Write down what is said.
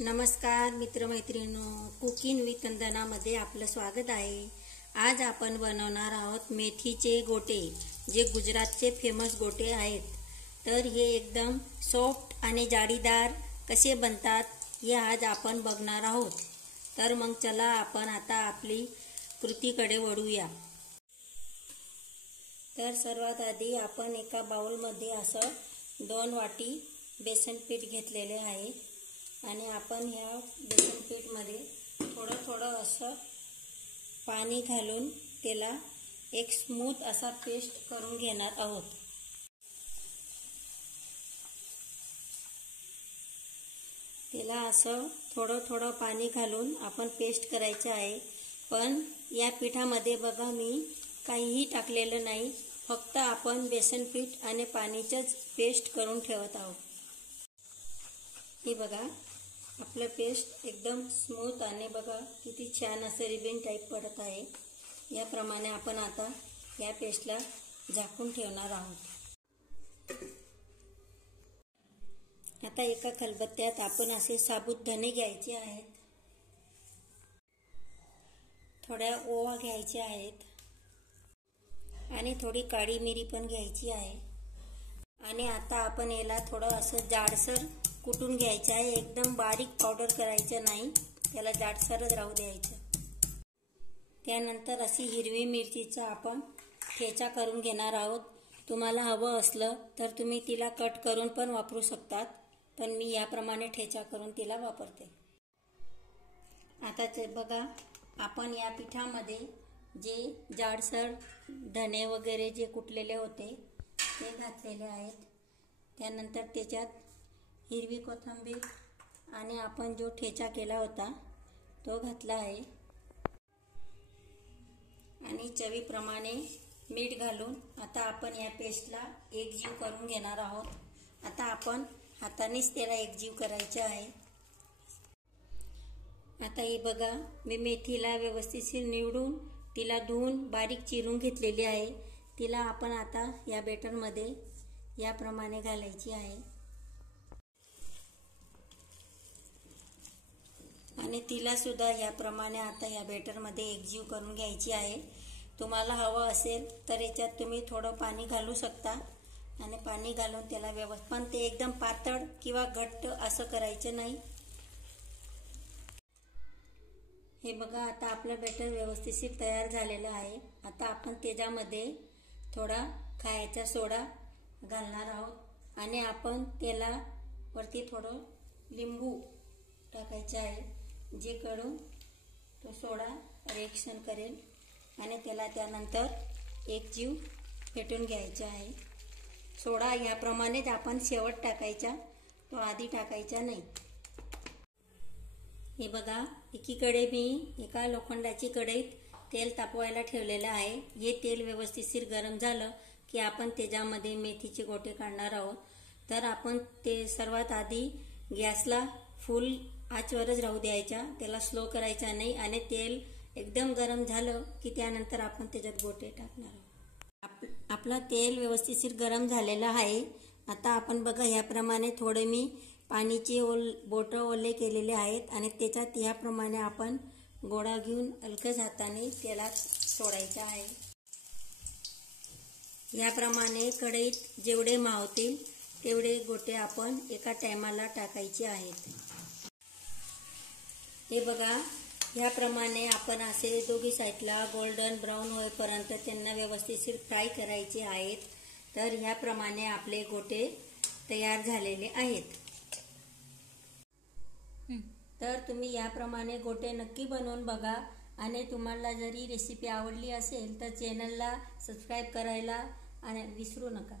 नमस्कार मित्रमैत्रिणींनो, cooking with वंदनामध्ये आपलं स्वागत आहे। आज आपण बनवणार आहोत मेथीचे गोटे, जे गुजरातचे फेमस गोटे आहेत। तर हे एकदम सॉफ्ट आणि जाळीदार कसे बनतात हे आज आपण बघणार आहोत। तर मग चला आपण आता आपली कृतीकडे वळूया। तर सर्वात आधी आपण एका बाउलमध्ये असं 2 वाटी बेसन पीठ घेतलेले आहे आणि आपण ह्या बेसन पीठमध्ये थोडं असं पाणी घालून त्याला एक स्मूथ असा पेस्ट करून घेणार आहोत। त्याला असं थोडं पाणी घालून आपण पेस्ट करायचं आहे। पण या पिठामध्ये बघा मी काहीही टाकलेलं नाही, फक्त आपण बेसन पीठ आणि पाणीचंच पेस्ट करून ठेवत आहोत। हे बघा आपलं पेस्ट एकदम स्मूथ आणि बघा किती छान असं रिबन टाइप पडत आहे। याप्रमाणे आपण आता या पेस्टला झाकून ठेवणार आहोत। आता एका खलबत्त्यात आपण असे साबुत धणे घ्यायचे आहेत, थोड्या ओवा घ्यायचे आहेत आणि थोडी काळी मिरी पण घ्यायची आहे। आणि आता आपण याला थोडं असं जाडसर कुटून घ्यायचं आहे, एकदम बारीक पावडर करायचं नाही, त्याला जाडसरच राहू द्यायचं। त्यानंतर अशी हिरवी मिरचीचा आपण ठेचा करून घेणार आहोत। तुम्हाला हवं असलं तर तुम्ही तिला कट करून पण वापरू शकतात, पण मी याप्रमाणे ठेचा करून तिला वापरते। आता ते बघा आपण या पिठामध्ये जे जाडसर धणे वगैरे जे कुटलेले होते ते घातलेले आहेत। त्यानंतर त्याच्यात हिरवी कोथिंबीर आणि आपण जो ठेचा केला होता तो घातला आहे आणि चवीप्रमाणे मीठ घालून आता आपण या पेस्टला एकजीव करून घेणार आहोत। आता आपण हातानेच त्याला एकजीव करायचे आहे। आता हे बघा मी मेथीला व्यवस्थित निवडून तिला धुवून बारीक चिरून घेतलेली आहे। तिला आपण आता या बेटरमध्ये याप्रमाणे घालायची आहे आणि तिला सुद्धा याप्रमाणे आता या बेटरमध्ये एकजीव करून घ्यायची आहे। तुम्हाला हवं असेल तर याच्यात तुम्ही थोडं पाणी घालू शकता आणि पाणी घालून त्याला व्यवस्थित, पण ते एकदम पातळ किंवा घट्ट असं करायचं नाही। हे बघा आता आपलं बेटर व्यवस्थित तयार झालेलं आहे। आता आपण त्याच्यामध्ये थोडा खायचा सोडा घालणार आहोत आणि आपण त्याला वरती थोडं लिंबू टाकायचं आहे, जे करून तो सोडा रिएक्शन करेल आणि त्याला त्यानंतर एकजीव फेटून घ्यायचा आहे। सोडा याप्रमाणेच आपण शेवट टाकायचा, तो आधी टाकायचा नाही। हे बघा एकीकडे मी एका लोखंडाची कढईत तेल तापवायला ठेवलेलं आहे। हे तेल व्यवस्थित गरम झालं की आपण त्याच्यामध्ये मेथीचे गोटे काढणार आहोत। तर आपण ते सर्वात आधी गॅसला फुल आचवरच राहू द्यायचा, त्याला स्लो करायचा नाही आणि तेल एकदम गरम झालं की त्यानंतर आपण त्याच्यात गोटे टाकणार आहोत। आपलं तेल व्यवस्थित गरम झालेलं आहे। आता आपण बघा याप्रमाणे थोडे मी पाणीचे बोटं ओले केलेले आहेत आणि त्याच्यात याप्रमाणे आपण गोळा घेऊन हलक्याच हाताने त्याला सोडायचा आहे। याप्रमाणे कढईत जेवढे मावतील तेवढे गोटे आपण एका टायमाला टाकायचे आहेत। हे बघा याप्रमाणे आपण असे दोघी साईडला गोल्डन ब्राऊन होईपर्यंत त्यांना व्यवस्थित फ्राय करायचे आहेत। तर ह्याप्रमाणे आपले गोटे तयार झालेले आहेत। तर तुम्ही याप्रमाणे गोटे नक्की बनवून बघा आणि तुम्हाला जरी रेसिपी आवडली असेल तर चॅनलला सबस्क्राईब करायला विसरू नका।